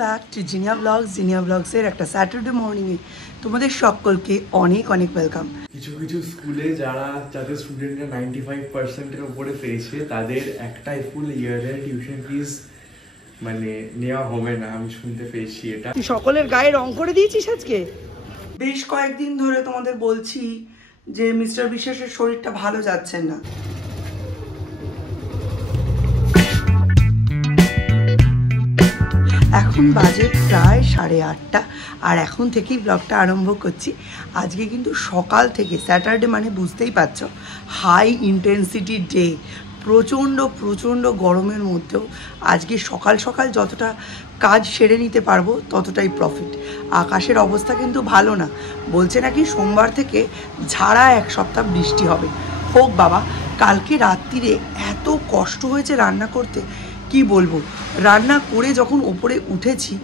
Back to Jinia ব্লগসের একটা Saturday মর্নিংয়ে তোমাদের সকলকে অনেক অনেক ওয়েলকাম। কিছু কিছু স্কুলে যাদের স্টুডেন্টরা 95%-এর উপরে পেয়েছে তাদের একটাই ফুল ইয়ারের টিউশন ফিস মানে নেওয়া হবে না, আমি শুনতে পেয়েছি এটা। তুই সকলের গায়ে রং করে দিয়েছিস আজকে। বেশ কয়েকদিন ধরে তোমাদের বলছি যে মিস্টার বিশ্বাসের শরীরটা ভালো যাচ্ছে না। এখন বাজে প্রায় 8:30 আর এখন থেকেই ব্লগটা আরম্ভ করছি। আজকে কিন্তু সকাল থেকে স্যাটারডে মানে বুঝতেই পারছো হাই ইন্টেন্সিটি ডে, প্রচণ্ড গরমের মধ্যেও আজকে সকাল সকাল যতটা কাজ সেরে নিতে পারবো ততটাই প্রফিট। আকাশের অবস্থা কিন্তু ভালো না, বলছে নাকি সোমবার থেকে ঝাড়া 1 সপ্তাহ বৃষ্টি হবে। হোক বাবা, কালকে রাত্রিরে এত কষ্ট হয়েছে রান্না করতে কি বলবো। রান্না করে যখন ওপরে উঠেছি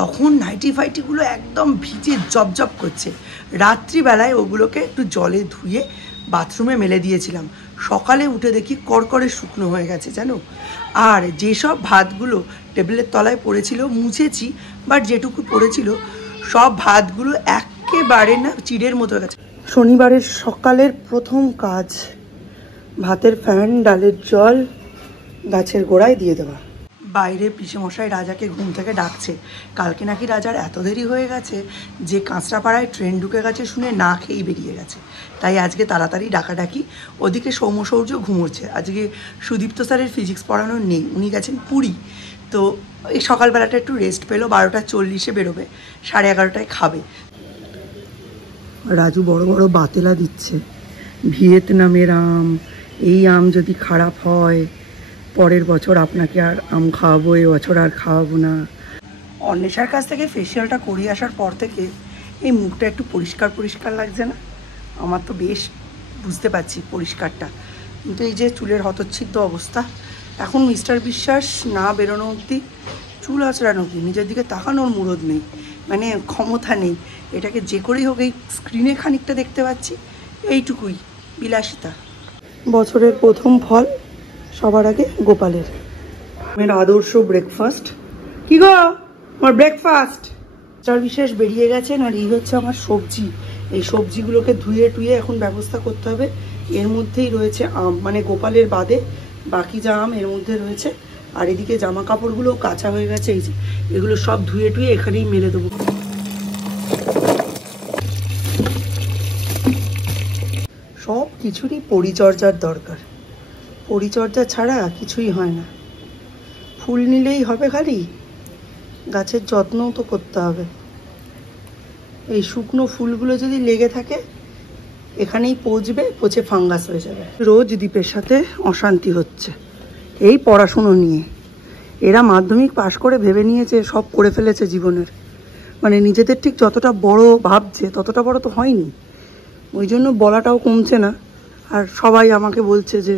তখন নাইটি ফাইটিগুলো একদম ভিজে জবজব করছে। রাত্রিবেলায় ওগুলোকে একটু জলে ধুয়ে বাথরুমে মেলে দিয়েছিলাম, সকালে উঠে দেখি কড়কড়ে শুকনো হয়ে গেছে জানো। আর যেসব ভাতগুলো টেবিলের তলায় পড়েছিল মুছেছি, বাট যেটুকু পড়েছিল সব ভাতগুলো একেবারে না চিড়ের মতো গেছে। শনিবারের সকালের প্রথম কাজ ভাতের ফ্যান ডালের জল গাছের গোড়ায় দিয়ে দেওয়া। বাইরে পিসেমশাই রাজাকে ঘুম থেকে ডাকছে। কালকে নাকি রাজার এত দেরি হয়ে গেছে যে কাঁচরাপাড়ায় ট্রেন ঢুকে গেছে শুনে না খেয়েই বেরিয়ে গেছে, তাই আজকে তাড়াতাড়ি ডাকাডাকি। ওদিকে সৌম্য ঘুমোচ্ছে। আজকে সুদীপ্ত স্যারের ফিজিক্স পড়ানো নেই, উনি গেছেন পুরী। তো এই সকালবেলাটা একটু রেস্ট পেলো, 12:40 বেরোবে, 11:30 খাবে। রাজু বড় বড় বাতেলা দিচ্ছে, ভিয়েতনামের আম, এই আম যদি খারাপ হয় পরের বছর আপনাকে আর আম খাওয়াবো, এ বছর আর খাওয়াবো না। অন্বেষার কাছ থেকে ফেসিয়ালটা করিয়ে আসার পর থেকে এই মুখটা একটু পরিষ্কার লাগছে না? আমার তো বেশ বুঝতে পারছি পরিষ্কারটা, কিন্তু এই যে চুলের হতচ্ছিদ্র অবস্থা, এখন মিস্টার বিশ্বাস না বেরোনো অবধি চুল আঁচড়ানো কি, নিজের দিকে তাকানোর মুরদ নেই, মানে ক্ষমতা নেই। এটাকে যে করেই হোক এই স্ক্রিনে খানিকটা দেখতে পাচ্ছি, এইটুকুই বিলাসিতা। বছরের প্রথম ফল সবার আগে গোপালের। আমার আদর্শ ব্রেকফাস্ট। কি গো আমার ব্রেকফাস্ট? চার বিশেষ বেরিয়ে গেছেন আর এই হচ্ছে আমার সবজি। এই সবজিগুলোকে ধুয়ে টুয়ে এখন ব্যবস্থা করতে হবে। এর মধ্যেই রয়েছে আম, মানে গোপালের বাদে বাকি যা আম এর মধ্যে রয়েছে। আর এদিকে জামা কাপড়গুলো কাঁচা হয়ে গেছে, এই যে এগুলো সব ধুয়ে টুয়ে এখানেই মেলে দেবো। সব কিছুরই পরিচর্যার দরকার, পরিচর্যা ছাড়া কিছুই হয় না। ফুল নিলেই হবে খালি, গাছের যত্নও তো করতে হবে। এই শুকনো ফুলগুলো যদি লেগে থাকে এখানেই পচবে, পচে ফাঙ্গাস হয়ে যাবে। রোজ দীপের সাথে অশান্তি হচ্ছে এই পড়াশুনো নিয়ে। এরা মাধ্যমিক পাশ করে ভেবে নিয়েছে সব করে ফেলেছে জীবনের, মানে নিজেদের ঠিক যতটা বড় ভাবছে ততটা বড় তো হয়নি, ওই জন্য বলাটাও কমছে না। আর সবাই আমাকে বলছে যে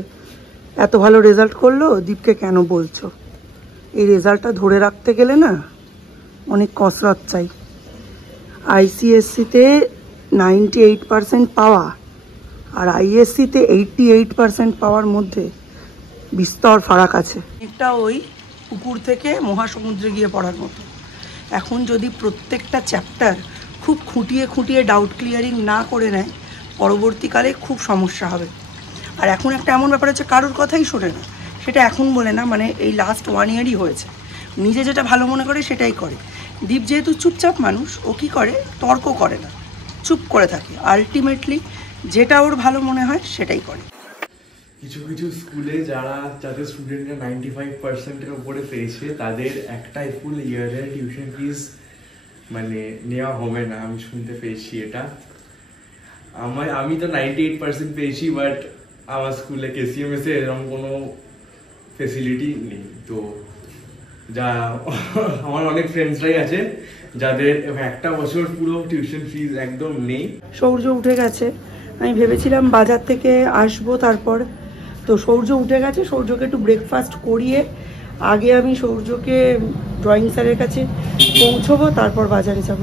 এত ভালো রেজাল্ট করলো, দীপকে কেন বলছো? এই রেজাল্টটা ধরে রাখতে গেলে না অনেক কসরত চাই। আইসিএসসিতে 98% পাওয়া আর আইএসসিতে 88% পাওয়ার মধ্যে বিস্তর ফারাক আছে। একটা ওই পুকুর থেকে মহাসমুদ্রে গিয়ে পড়ার মতো। এখন যদি প্রত্যেকটা চ্যাপ্টার খুব খুঁটিয়ে ডাউট ক্লিয়ারিং না করে নেয় পরবর্তীকালে খুব সমস্যা হবে। আর এখন একটা এমন ব্যাপার হচ্ছে কারোর কথাই শোনে না, সেটা এখন বলে না, মানে এই লাস্ট 1 ইয়ারই হয়েছে। নিজে যেটা ভালো মনে করে সেটাই করে। দীপ যেহেতু চুপচাপ মানুষ, ও কী করে, তর্ক করে না, চুপ করে থাকে। আলটিমেটলি যেটা ওর ভালো মনে হয় সেটাই করে। কিছু কিছু স্কুলে যাদের স্টুডেন্টরা 95%-এর উপরে পেয়েছে তাদের একটাই ফুল ইয়ারের টিউশন ফিস মানে নেওয়া হবে না, আমি শুনতে পেয়েছি এটা। আমি তো 98% পেয়েছি, বাট আমার স্কুলে কেসিএমএসে এরকম কোনো ফেসিলিটি নেই। তো যা আমার অনেক ফ্রেন্ডসরাই আছে যাদের একটা বছর পুরো টিউশন ফিস একদম নেই। সূর্য উঠে গেছে, আমি ভেবেছিলাম বাজার থেকে আসবো তারপর, তো সূর্য উঠে গেছে। সূর্যকে একটু ব্রেকফাস্ট করিয়ে আগে আমি সূর্যকে ড্রয়িং স্যারের কাছে পৌঁছবো, তারপর বাজারে যাব।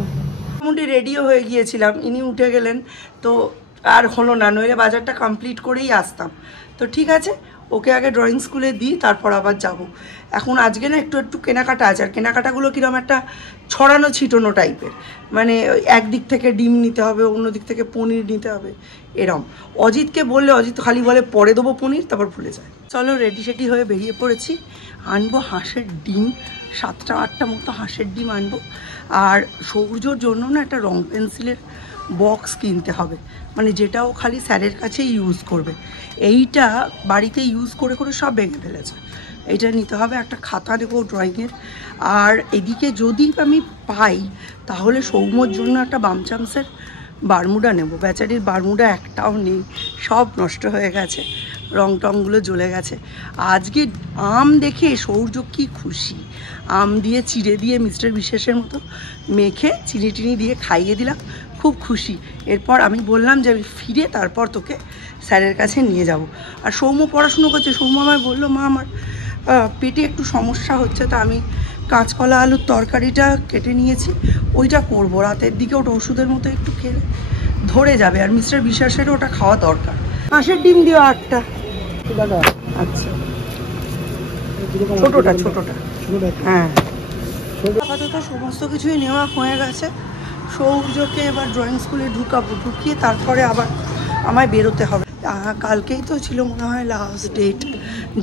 মোটামুটি রেডিও হয়ে গিয়েছিলাম, ইনি উঠে গেলেন, তো আর হলো না, নইলে বাজারটা কমপ্লিট করেই আসতাম। তো ঠিক আছে, ওকে আগে ড্রয়িং স্কুলে দিই, তারপর আবার যাব। এখন আজকে না একটু একটু কেনাকাটা আছে, আর কেনাকাটাগুলো কীরকম একটা ছড়ানো ছিটানো টাইপের, মানে একদিক থেকে ডিম নিতে হবে, অন্য দিক থেকে পনির নিতে হবে এরম। অজিতকে বললে অজিত খালি বলে পরে দেবো পনির, তারপর ভুলে যায়। চলো রেডি সেডি হয়ে বেরিয়ে পড়েছি। আনবো হাঁসের ডিম, 7টা 8টা মতো হাঁসের ডিম আনবো। আর সৌর্যর জন্য না একটা রং পেন্সিলের বক্স কিনতে হবে, মানে যেটাও খালি স্যারের কাছেই ইউজ করবে। এইটা বাড়িতে ইউজ করে করে সব ভেঙে ফেলেছে। এইটা নিতে হবে, একটা খাতা নেবো ড্রয়িংয়ের। আর এদিকে যদি আমি পাই তাহলে সৌম্যর জন্য একটা বামচামসের বারমুডা নেব। বেচারির বারমুডা একটাও নেই, সব নষ্ট হয়ে গেছে, রং টংগুলো জ্বলে গেছে। আজকে আম দেখে সৌর্য কি খুশি, আম দিয়ে চিড়ে দিয়ে মিস্টার বিশেষের মতো মেখে চিনি টিনি দিয়ে খাইয়ে দিলাম, খুব খুশি। এরপর আমি বললাম যে আমি ফিরে তারপর তোকে স্যারের কাছে নিয়ে যাব। আর সৌম্য পড়াশুনো করছে। সৌম্য আমায় বললো, মা আমার পেটে একটু সমস্যা হচ্ছে, তা আমি কাঁচকলা আলুর তরকারিটা কেটে নিয়েছি, ওইটা করবো রাতের দিকে, ওটা ওষুধের মতো একটু খেলে ধরে যাবে। আর মিস্টার বিশ্বাসেরও ওটা খাওয়া দরকার। হাঁসের ডিম দিও 8টা। আচ্ছা, ছোটোটা ছোটোটা, হ্যাঁ। আপাতত সমস্ত কিছুই নেওয়া হয়ে গেছে। সৌর্যকে এবার ড্রয়িং স্কুলে ঢুকাবো, ঢুকিয়ে তারপরে আবার আমায় বেরোতে হবে। কালকেই তো ছিল মনে হয় লাস্ট ডেট,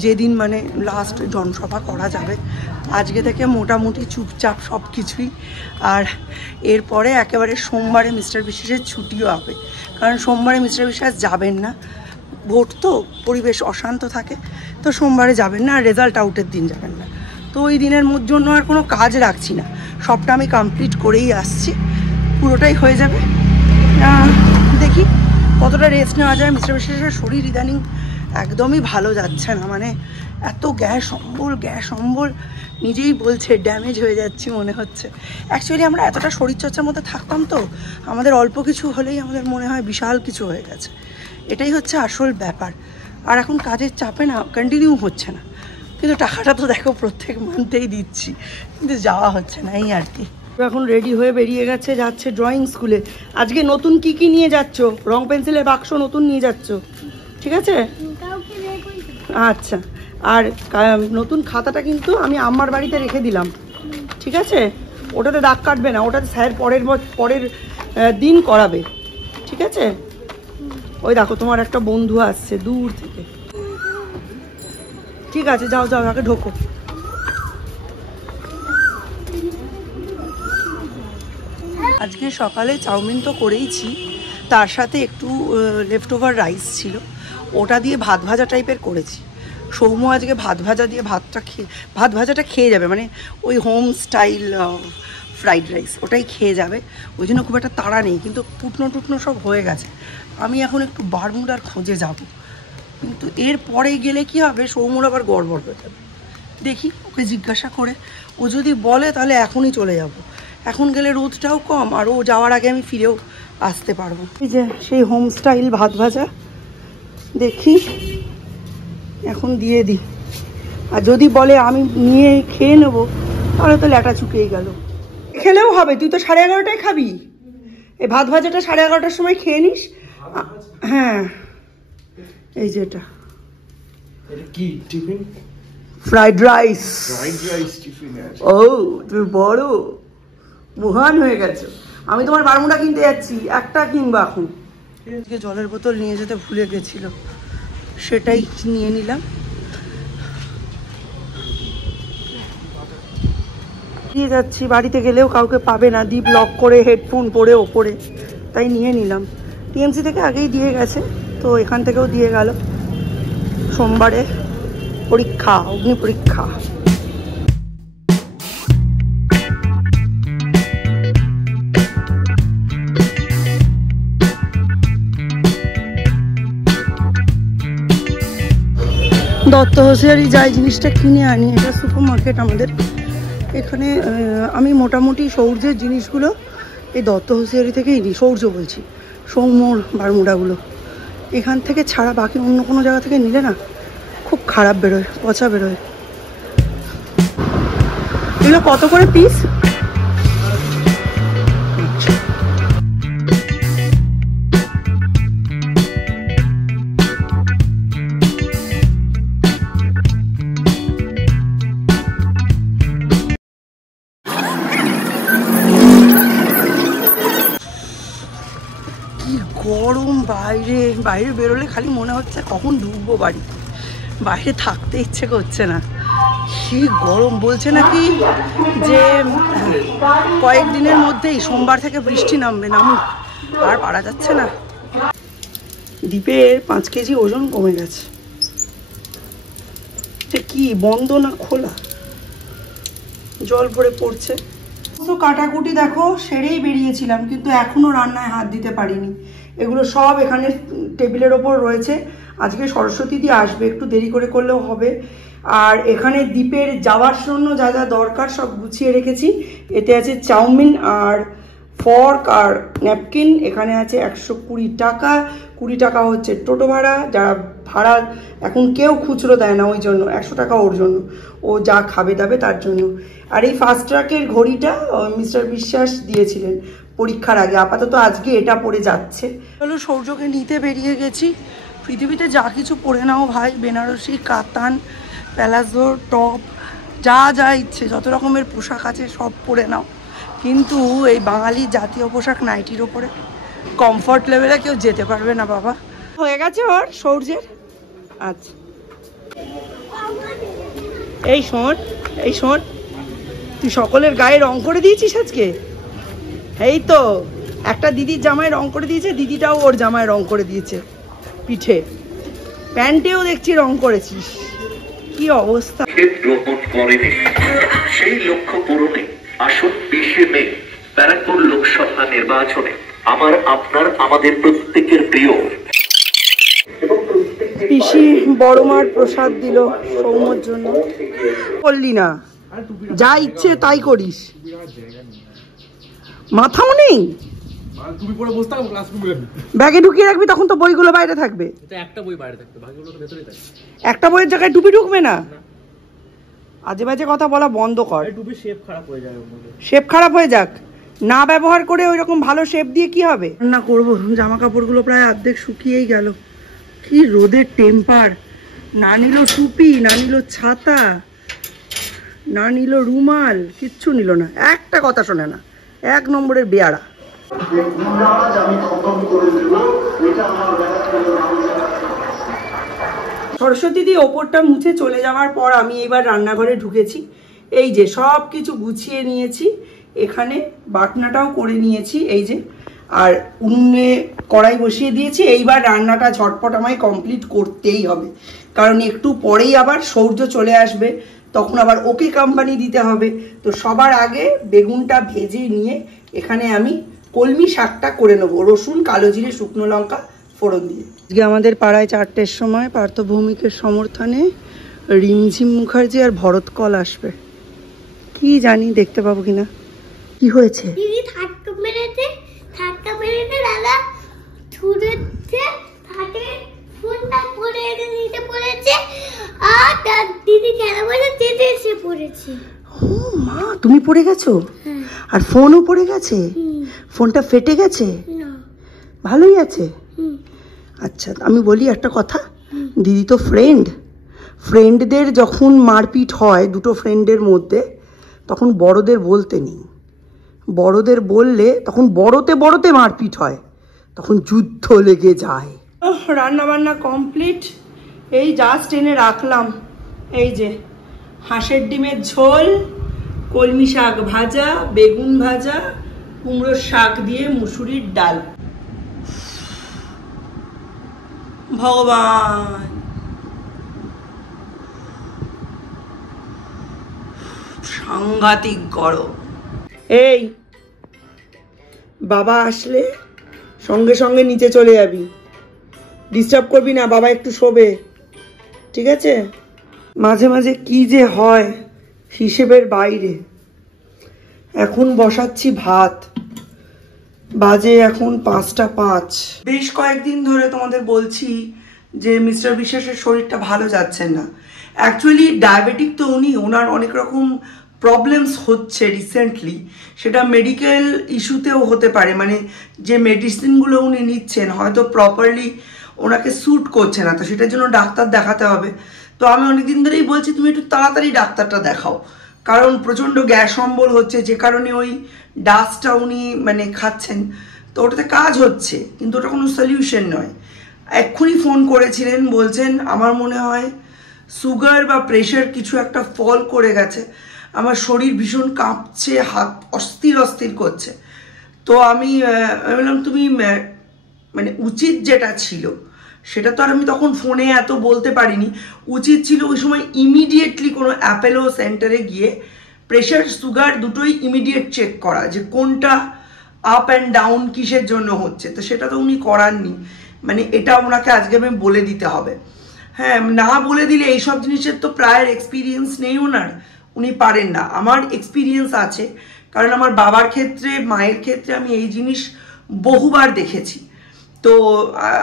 যেদিন মানে লাস্ট জনসভা করা যাবে। আজকে থেকে মোটামুটি চুপচাপ সব কিছুই। আর এরপরে একেবারে সোমবারে মিস্টার বিশ্বাসের ছুটিও হবে, কারণ সোমবারে মিস্টার বিশ্বাস যাবেন না, ভোট তো, পরিবেশ অশান্ত থাকে, তো সোমবারে যাবেন না, আর রেজাল্ট আউটের দিন যাবেন না। তো ওই দিনের জন্য আর কোনো কাজ রাখছি না, সবটা আমি কমপ্লিট করেই আসছি, পুরোটাই হয়ে যাবে। দেখি কতটা রেস্ট নেওয়া যায়। মিস্টার বিশ্বাসের শরীর ইদানিং একদমই ভালো যাচ্ছে না, মানে এত গ্যাস অম্বল নিজেই বলছে ড্যামেজ হয়ে যাচ্ছি মনে হচ্ছে। অ্যাকচুয়ালি আমরা এতটা শরীরচর্চার মধ্যে থাকতাম তো, আমাদের অল্প কিছু হলেই আমাদের মনে হয় বিশাল কিছু হয়ে গেছে, এটাই হচ্ছে আসল ব্যাপার। আর এখন কাজের চাপে না কন্টিনিউ হচ্ছে না, কিন্তু টাকাটা তো দেখো প্রত্যেক মান্থেই দিচ্ছি, কিন্তু যাওয়া হচ্ছে না, এই আর কি। এখন রেডি হয়ে বেরিয়ে গেছে, যাচ্ছে ড্রয়িং স্কুলে। আজকে নতুন কি নিয়ে যাচ্ছ? রং পেন্সিলের বাক্স নতুন নিয়ে যাচ্ছ, ঠিক আছে? আচ্ছা, আর নতুন খাতাটা কিন্তু আমি আমার বাড়িতে রেখে দিলাম, ঠিক আছে? ওটাতে দাগ কাটবে না, ওটাতে স্যার পরের দিন করাবে, ঠিক আছে? ওই দেখো তোমার একটা বন্ধু আসছে দূর থেকে, ঠিক আছে? যাও যাও, আগে ঢোকো। আজকে সকালে চাউমিন তো করেইছি, তার সাথে একটু লেফট ওভার রাইস ছিল, ওটা দিয়ে ভাত ভাজা টাইপের করেছি। সৌম্য আজকে ভাত ভাজাটা খেয়ে যাবে, মানে ওই হোম স্টাইল ফ্রাইড রাইস ওটাই খেয়ে যাবে, ওই জন্য খুব একটা তাড়া নেই। কিন্তু টুকনো সব হয়ে গেছে, আমি এখন একটু বারমুডার খোঁজে যাব, কিন্তু এর পরে গেলে কি হবে, সৌম্যর আবার গড়বড় হয়ে যাবে। দেখি ওকে জিজ্ঞাসা করে, ও যদি বলে তাহলে এখনই চলে যাব। এখন গেলে রোদটাও কম, আর ও যাওয়ার আগে আমি ফিরেও আসতে পারবো। এই যে সেই হোম স্টাইল ভাত ভাজা, দেখি এখন দিয়ে দিই। আর যদি বলে আমি নিয়ে খেয়ে নেবো, তাহলে তো ল্যাটা চুকেই গেল। খেলেও হবে, তুই তো 11:30টায় খাবি, এই ভাত ভাজাটা 11:30টার সময় খেয়ে নিস। হ্যাঁ, এই যেটা কি টিফিন? Fried rice tiffin. ও, তুমি বড় মহান হয়ে গেছো। আমি তোমার বারমুডা কিনতে যাচ্ছি, একটা কিনবো এখন। জলের বোতল নিয়ে যেতে ভুলে গেছিল, সেটাই নিয়ে নিলাম। দিয়ে যাচ্ছি, বাড়িতে গেলেও কাউকে পাবে না, দীপ লক করে হেডফোন পরে ওপরে, তাই নিয়ে নিলাম। টিএমসি থেকে আগেই দিয়ে গেছে, তো এখান থেকেও দিয়ে গেল। সোমবারে পরীক্ষা, অগ্নি পরীক্ষা। দত্ত হোসিয়ারি যাই জিনিসটা কিনে আনি, এটা সুপার মার্কেট আমাদের এখানে। আমি মোটামুটি সৌর্যের জিনিসগুলো এই দত্ত হোসিয়ারি থেকেই নিই। সৌর্য বলছি, সৌম্যর বারমুডাগুলো এখান থেকে ছাড়া বাকি অন্য কোনো জায়গা থেকে নিলে না খুব খারাপ বেরোয়, পচা বেরোয়। এগুলো কত করে পিস? গরম বাইরে, বাইরে বেরোলে খালি মনে হচ্ছে কখন ঢুকবো বাড়ি, বাইরে থাকতে ইচ্ছে করছে না, কি গরম। বলছে নাকি যে কয়েকদিনের মধ্যেই সোমবার থেকে বৃষ্টি নামবে, নামুক, আর পারা যাচ্ছে না। দীপের 5 কেজি ওজন কমে গেছে। কি বন্ধ না খোলা, জল ভরে পড়ছে। তো কাটাকুটি দেখো সেরেই বেরিয়েছিলাম, কিন্তু এখনো রান্নায় হাত দিতে পারিনি। এগুলো সব এখানে টেবিলের ওপর রয়েছে। আজকে সরস্বতী দি আসবে, একটু দেরি করে করলেও হবে। আর এখানে দীপের যাওয়ার জন্য যা যা দরকার সব গুছিয়ে রেখেছি। এতে আছে চাউমিন আর ফর্ক আর ন্যাপকিন। এখানে আছে 120 টাকা। 20 টাকা হচ্ছে টোটো ভাড়া, যারা ভাড়া এখন কেউ খুচরো দেয় না, ওই জন্য 100 টাকা ওর জন্য, ও যা খাবে দাবে তার জন্য। আর এই ফাস্ট ট্র্যাকের ঘড়িটা মিস্টার বিশ্বাস দিয়েছিলেন পরীক্ষার আগে, আপাতত আজকে এটা পরে যাচ্ছে। চলো সৌর্যকে নিতে বেরিয়ে গেছি। পৃথিবীতে যা কিছু পরে নাও ভাই, বেনারসি, কাতান, প্যালাজো, টপ, যা যা ইচ্ছে, যত রকমের পোশাক আছে সব পরে নাও, কিন্তু এই বাঙালি জাতীয় পোশাক নাইটির ওপরে কমফর্ট লেভেলে কেউ যেতে পারবে না বাবা। হয়ে গেছে ওর সৌর্যের। আচ্ছা এই শোন, এই শোন, তুই সকলের গায়ে রং করে দিয়েছিস আজকে। এই তো একটা দিদির জামায় রং করে দিয়েছে, দিদিটাও ওর জামায় রং করে দিয়েছে, পিঠে প্যান্টেও দেখছি রং করেছিস। কি অবস্থা। গ্রহণ করেনি সেই লক্ষ্য পূরণে আসুন 20 মে ব্যারাকপুর লোকসভা নির্বাচনে আমার আপনার আমাদের প্রত্যেকের প্রিয় পিসি বড় মার প্রসাদ দিল সৌম্যর জন্য। বললি না যা ইচ্ছে তাই করিস, মাথাও নেই। ব্যাগে ঢুকিয়ে রাখবি, তখন তো বইগুলো বাইরে থাকবে। একটা বইয়ের জায়গায় টুপি ঢুকবে না, আজে বাজে কথা বলা বন্ধ কর। শেপ খারাপ হয়ে যাক, না ব্যবহার করে ওই রকম ভালো শেপ দিয়ে কি হবে। রান্না করবো, জামা কাপড়গুলো প্রায় অর্ধেক শুকিয়েই গেল। কি রোদের টেম্পার, না নিল টুপি, না নিল ছাতা, না নিল রুমাল, কিচ্ছু নিল না, একটা কথা শোনে না, 1 নম্বরের বেয়ারা। সরস্বতী দি ওপরটা মুছে চলে যাওয়ার পর আমি এবার রান্নাঘরে ঢুকেছি। এই যে সব কিছু গুছিয়ে নিয়েছি, এখানে বাটনাটাও করে নিয়েছি, এই যে, আর উনুনে কড়াই বসিয়ে দিয়েছি। এইবার রান্নাটা ঝটপট আমায় কমপ্লিট করতেই হবে, কারণ একটু পরেই আবার সৌর্য চলে আসবে, তখন আবার ওকে কোম্পানি দিতে হবে। তো সবার আগে বেগুনটা ভেজে নিয়ে এখানে আমি কলমি শাকটা করে নেবো, রসুন, কালো জিরে, শুকনো লঙ্কা ফোড়ন দিয়ে। আজকে আমাদের পাড়ায় 4টের সময় পার্থ ভৌমিকের সমর্থনে রিমঝিম মুখার্জি আর ভরত কল আসবে, কি জানি দেখতে পাবো কিনা। কি হয়েছে? দিদি ঠাট্টা মেরেছে দাদা ছুড়েছে, হাতে ফোনটা পড়ে নিতে পড়েছে, আর তার দিদি কেন বলে যেতে এসে পড়েছে। ও মা, তুমি পড়ে গেছো? আর ফোনও পড়ে গেছে? ফোনটা ফেটে গেছে? না, ভালোই আছে। আচ্ছা আমি বলি একটা কথা, দিদি তো ফ্রেন্ডদের যখন মারপিট হয় দুটো ফ্রেন্ডের মধ্যে, তখন বড়দের বলতে নেই, বড়দের বললে তখন বড়তে মারপিট হয়, তখন যুদ্ধ লেগে যায়। রান্না বান্না কমপ্লিট, এই জাস্ট এনে রাখলাম। এই যে হাঁসের ডিমের ঝোল, কলমি শাক ভাজা, বেগুন ভাজা, কুমড়োর শাক দিয়ে মুসুরির ডাল। ভগবান, সাংঘাতিক গরম। এই বাবা আসলে সঙ্গে সঙ্গে নিচে চলে যাবি, ডিস্টার্ব করবি না, বাবা একটু শোবে, ঠিক আছে? মাঝে মাঝে কি যে হয় হিসেবের বাইরে। এখন বসাচ্ছি ভাত, বাজে এখন 5টা 5। বেশ কয়েকদিন ধরে তোমাদের বলছি যে মিস্টার বিশ্বাসের শরীরটা ভালো যাচ্ছে না। অ্যাকচুয়ালি ডায়াবেটিক তো উনি, ওনার অনেক রকম প্রবলেমস হচ্ছে রিসেন্টলি, সেটা মেডিকেল ইস্যুতেও হতে পারে, মানে যে মেডিসিনগুলো উনি নিচ্ছেন হয়তো প্রপারলি ওনাকে স্যুট করছে না, তো সেটার জন্য ডাক্তার দেখাতে হবে। তো আমি অনেকদিন ধরেই বলছি তুমি একটু তাড়াতাড়ি ডাক্তারটা দেখাও, কারণ প্রচণ্ড গ্যাস অম্বল হচ্ছে, যে কারণে ওই ডাস্টটা উনি মানে খাচ্ছেন। তো ওটাতে কাজ হচ্ছে, কিন্তু ওটা কোনো সলিউশন নয়। এক্ষুনি ফোন করেছিলেন, বলছেন আমার মনে হয় সুগার বা প্রেশার কিছু একটা ফল করে গেছে, আমার শরীর ভীষণ কাঁপছে, হাত অস্থির অস্থির করছে। তো আমি বললাম তুমি মানে উচিত যেটা ছিল সেটা তো আর আমি তখন ফোনে এত বলতে পারিনি, উচিত ছিল ওই সময় ইমিডিয়েটলি কোনো অ্যাপেলো সেন্টারে গিয়ে প্রেশার সুগার দুটোই ইমিডিয়েট চেক করা, যে কোনটা আপ অ্যান্ড ডাউন কিসের জন্য হচ্ছে। তো সেটা তো উনি করাননি, মানে এটা ওনাকে আজকে আমি বলে দিতে হবে। হ্যাঁ, না বলে দিলে এইসব জিনিসের তো প্রায়ের এক্সপিরিয়েন্স নেই ওনার, উনি পারেন না। আমার এক্সপিরিয়েন্স আছে, কারণ আমার বাবার ক্ষেত্রে, মায়ের ক্ষেত্রে আমি এই জিনিস বহুবার দেখেছি। তো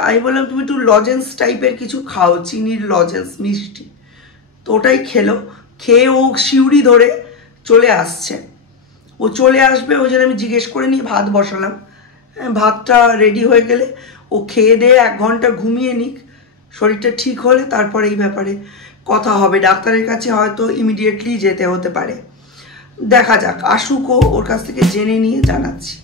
আমি বললাম তুমি একটু লজেন্স টাইপের কিছু খাও, চিনির লজেন্স, মিষ্টি। তো ওটাই খেলো, খেয়ে ও শিউরি ধরে চলে আসছে। ও চলে আসবে ওই জন্য আমি জিজ্ঞেস করে নিয়ে ভাত বসালাম। ভাতটা রেডি হয়ে গেলে ও খেয়ে দিয়ে 1 ঘন্টা ঘুমিয়ে নিক, শরীরটা ঠিক হলে তারপরে এই ব্যাপারে কথা হবে। ডাক্তারের কাছে হয়তো ইমিডিয়েটলি যেতে হতে পারে, দেখা যাক, আসুক, ওর কাছ থেকে জেনে নিয়ে জানাচ্ছি।